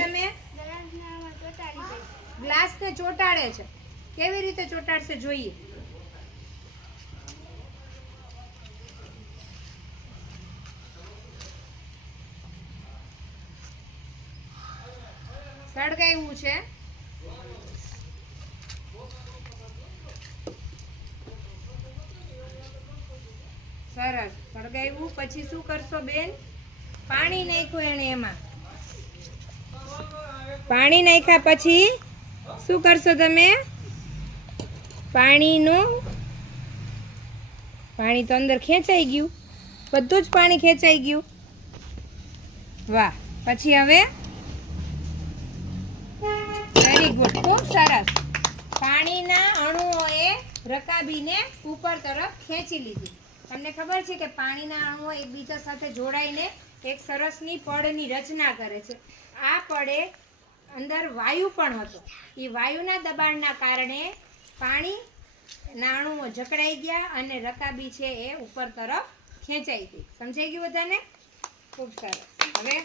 તમે ગ્લાસને ચોંટાડે છે. કેવી રીતે ચોંટાડશે જોઈએ. સળગાવ્યું છે. સરસ સળગાવ્યું. પછી શું કરશો બેન? પાણી નાખ્યું એને એમાં. પાણી નાખ્યા પછી શું કરશો તમે? પાણી તો અંદર ખેંચાઈ ગયું. બધું જ પાણી ખેંચાઈ ગયું. વાહ. પછી હવે વેરી ગુડ, ખૂબ સરસ. પાણીના અણુઓએ રકાબીને ઉપર તરફ ખેંચી લીધી. તમને ખબર છે કે પાણીના અણુઓ એકબીજા સાથે જોડાઈને એક સરસની પડની રચના કરે છે. આ પડે અંદર વાયુ પણ હતો. એ વાયુના દબાણના કારણે પાણીના અણુઓ જકડાઈ ગયા અને રકાબી છે એ ઉપર તરફ ખેંચાઈ ગઈ. સમજાઈ ગયું બધાને? ખૂબ સરસ. હવે